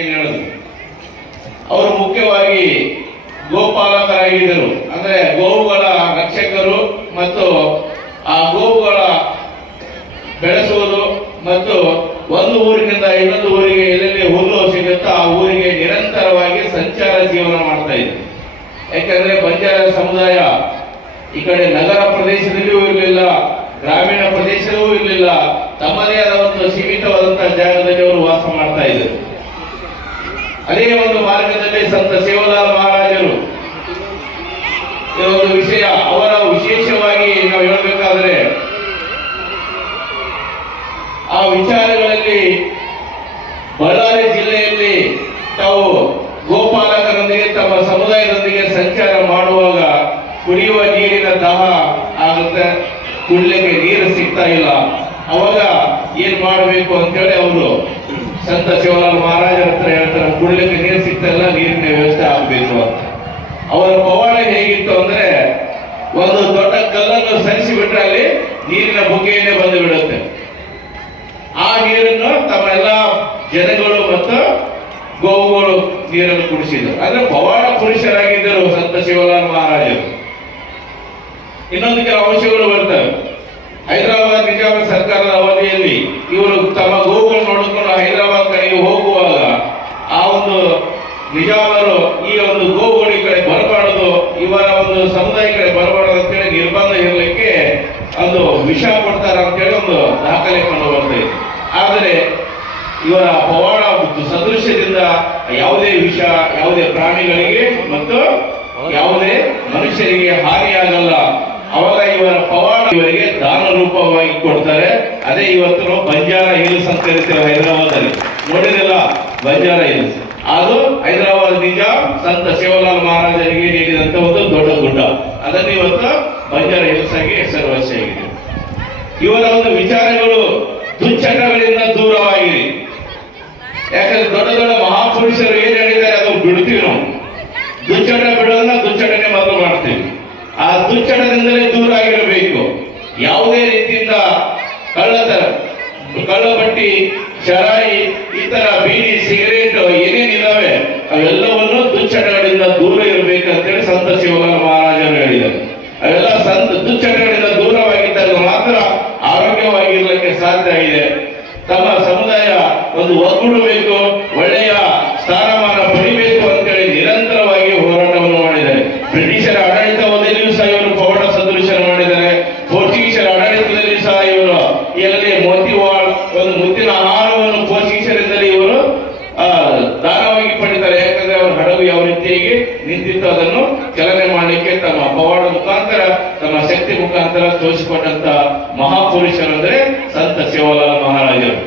ಏನ್ ಹೇಳೋದು? ಅವರು ಮುಖ್ಯವಾಗಿ ಗೋಪಾಲಕರಾಗಿದ್ದರು ಅಂದ್ರೆ ಗೋವುಗಳ ರಕ್ಷಕರು ಮತ್ತು ಆ ಗೋವುಗಳ ಬೆಳೆಸುವುದು ಮತ್ತು ಒಂದು ಊರಿನಿಂದ ಇನ್ನೊಂದು ಊರಿಗೆ ಎಲ್ಲೆಲ್ಲಿ ಹುಲ್ಲು ಸಿಗುತ್ತೋ ಆ ಊರಿಗೆ ನಿರಂತರವಾಗಿ ಸಂಚಾರ ಜೀವನ ಮಾಡ್ತಾ ಇದ್ರು. ಯಾಕಂದ್ರೆ ಬಂಜಾರ ಸಮುದಾಯ ಈ ಕಡೆ ನಗರ ಪ್ರದೇಶದಲ್ಲಿಯೂ ಇರಲಿಲ್ಲ, ಗ್ರಾಮೀಣ ಪ್ರದೇಶವೂ ಇರಲಿಲ್ಲ, ತಮ್ಮದೇ ಆದ ಒಂದು ಸೀಮಿತವಾದಂತಹ ಜಾಗದಲ್ಲಿ ಅವರು ವಾಸ ಮಾಡ್ತಾ ಇದ್ರು. ಅದೇ ಒಂದು ಮಾರ್ಗದಲ್ಲಿ ಸಂತ ಸೇವಾಲಾಲ್ ಮಹಾರಾಜರು. ಒಂದು ವಿಷಯ ಅವರ ವಿಶೇಷವಾಗಿ ನಾವು ಹೇಳಬೇಕಾದ್ರೆ, ಆ ವಿಚಾರಗಳಲ್ಲಿ ಬಳ್ಳಾರಿ ಜಿಲ್ಲೆಯಲ್ಲಿ ತಾವು ಗೋಪಾಲಕರೊಂದಿಗೆ, ತಮ್ಮ ಸಮುದಾಯದೊಂದಿಗೆ ಸಂಚಾರ ಮಾಡುವಾಗ ಕುಡಿಯುವ ನೀರಿನ ದಾಹ ಆಗುತ್ತೆ, ಕುಡ್ಲಿಕ್ಕೆ ನೀರು ಸಿಗ್ತಾ ಇಲ್ಲ. ಅವಾಗ ಏನ್ ಮಾಡಬೇಕು ಅಂತೇಳಿ ಅವರು ಸಂತ ಶಿವಲಾಲ್ ಮಹಾರಾಜರ ಹತ್ರ ಹೇಳ್ತಾರೆ ಕುಡ್ಲಿಕ್ಕೆ ನೀರು ಸಿಗ್ತಾ ಇಲ್ಲ ನೀರಿನ ವ್ಯವಸ್ಥೆ ಆಗ್ಬೇಕು ಅಂತ ಅವರ ಪವಾಡ ಹೇಗಿತ್ತು ಅಂದ್ರೆ ಒಂದು ದೊಡ್ಡ ಕಲ್ಲನ್ನು ಸರಿಸಿ ಬಿಟ್ರೆ ಅಲ್ಲಿ ನೀರಿನ ಬುಗ್ಗೆಯನ್ನೇ ಬಂದು ಬಿಡುತ್ತೆ ಆ ನೀರನ್ನು ತಮ್ಮ ಎಲ್ಲ ಜನಗಳು ಮತ್ತು ಗೋವುಗಳು ನೀರನ್ನು ಕುಡಿಸಿದರು. ಅಂದ್ರೆ ಪವಾಡ ಪುರುಷರಾಗಿದ್ದರು ಸಂತ ಶಿವಲಾಲ್ ಮಹಾರಾಜರು. ಇನ್ನೊಂದು ಕೆಲವು ಅಂಶಗಳು ಬರ್ತವೆ ಹೈದರಾಬಾದ್ ನಿಜಾಮ ಸರ್ಕಾರದ ಅವಧಿಯಲ್ಲಿ ಇವರು ತಮ್ಮ ಗೋವುಗಳು ನೋಡಿಕೊಂಡು ಹೈದರಾಬಾದ್ ಕಡೆಗೆ ಹೋಗುವಾಗ ಆ ಒಂದು ನಿಜಾಮರು ಈ ಒಂದು ಗೋವುಗಳ ಕಡೆ ಬರಬಾರದು, ಇವರ ಒಂದು ಸಮುದಾಯ ಕಡೆ ಬರಬಾರದು ನಿರ್ಬಂಧ ಇರಲಿಕ್ಕೆ ಒಂದು ವಿಷ ಕೊಡ್ತಾರ ಅಂತೇಳಿ ಒಂದು ದಾಖಲೆ ಕಂಡು ಬರ್ತಾ ಇದೆ. ಆದರೆ ಇವರ ಪವಾಡ ಮತ್ತು ಸದೃಶ್ಯದಿಂದ ಯಾವುದೇ ವಿಷ, ಯಾವುದೇ ಪ್ರಾಣಿಗಳಿಗೆ ಮತ್ತು ಯಾವುದೇ ಮನುಷ್ಯರಿಗೆ ಹಾನಿಯಾಗಲ್ಲ. ಅವಾಗ ಇವರ ಪವಾಡ ಇವರಿಗೆ ದಾನ ರೂಪವಾಗಿ ಕೊಡ್ತಾರೆ. ಅದೇ ಇವತ್ತು ಬಂಜಾರ ಹಿಲ್ಸ್ ಅಂತ ಹೇಳ್ತೇವೆ ಹೈದರಾಬಾದಲ್ಲಿ ಅಲ್ಲಿ ಬಂಜಾರ ಹಿಲ್ಸ್. ಅದು ಹೈದರಾಬಾದ್ ನಿಜ, ಸಂತ ಶಿವಲಾಲ್ ಮಹಾರಾಜರಿಗೆ ನೀಡಿದಂತ ಒಂದು ದೊಡ್ಡ ಗುಡ್ಡ. ಅದನ್ನು ಇವತ್ತು ಬಂಜಾರ ಹಿಲ್ಸ್ ಆಗಿ ಹೆಸರುವಾಸಿಯಾಗಿದೆ. ಇವರ ಒಂದು ವಿಚಾರಗಳು ದುಶ್ಚಟಗಳಿಂದ ದೂರವಾಗಿರಿ ಯಾಕಂದ್ರೆ ದೊಡ್ಡ ದೊಡ್ಡ ಮಹಾಪುರುಷರು ಏನ್ ಹೇಳಿದ್ದಾರೆ ಅದು ಬಿಡ್ತೀವಿ ನಾವು. ದುಶ್ಚಟ ಬಿಡೋದನ್ನ ದುಶ್ಚಟನೆ ಮೊದಲು ಮಾಡ್ತೀವಿ. ಆ ದುಶ್ಚಟದಿಂದಲೇ ದೂರ ಆಗಿರಬೇಕು ಯಾವುದೇ ರೀತಿಯಿಂದ ಕಳ್ಳತನ ಕಳ್ಳಬಟ್ಟಿ ಶರಾಯಿ ಇತರ ಬೀಡಿ, ಸಿಗರೇಟ್ ಏನೇನಿದಾವೆ ಅವೆಲ್ಲವನ್ನು ದುಶ್ಚಟಗಳಿಂದ ದೂರ ಇರಬೇಕಂತೇಳಿ ಸಂತ ಶಿವಲಾಲ್ ಮಹಾರಾಜರು ಹೇಳಿದರು ಅವೆಲ್ಲ ಸಂತ ದುಶ್ಚಟಗಳಿಂದ ದೂರವಾಗಿದ್ದಾಗ ಮಾತ್ರ ಆರೋಗ್ಯವಾಗಿರ್ಲಿಕ್ಕೆ ಸಾಧ್ಯ ಇದೆ ತಮ್ಮ ಸಮುದಾಯ ಒಂದು ಒಗ್ಗೂಡಬೇಕು, ಒಳ್ಳೆಯ ಸ್ಥಾನಮಾನ ಪಡಿಬೇಕು ಅಂತೇಳಿ ನಿರಂತರವಾಗಿ ಹೋರಾಟವನ್ನು ಮಾಡಿದ್ದಾರೆ. ಬ್ರಿಟಿಷರ ಆಡಳಿತವದಲ್ಲಿಯೂ ಸಹ ಇವರು ಪವಾಡ ಸದೃಶನ ಮಾಡಿದ್ದಾರೆ. ಪೋರ್ಚುಗೀಸರ ಆಡಳಿತದಲ್ಲಿ ಸಹ ಇವರು ಎಲ್ಲಿ ಮೋತಿವಾಳ್ ಒಂದು ಮುತ್ತಿನ ಆಹಾರವನ್ನು ಪೋರ್ಚುಗೀಸರಿಂದಲೇ ಇವರು ದಾನವಾಗಿ ಪಡಿತಾರೆ. ಯಾಕಂದ್ರೆ ಅವರ ಹಡಗು ಯಾವ ರೀತಿಯಾಗಿ ನಿಂತಿತ್ತು ಅದನ್ನು ಚಲನೆ ಮಾಡಲಿಕ್ಕೆ ತಮ್ಮ ಪವಾಡ ಮುಖಾಂತರ ಶಕ್ತಿ ಮುಖಾಂತರ ತೋರಿಸಿಕೊಂಡಂತ ಮಹಾಪುರುಷರು ಅಂದ್ರೆ ಸಂತ ಶಿವಲಾಲ್ ಮಹಾರಾಜರು.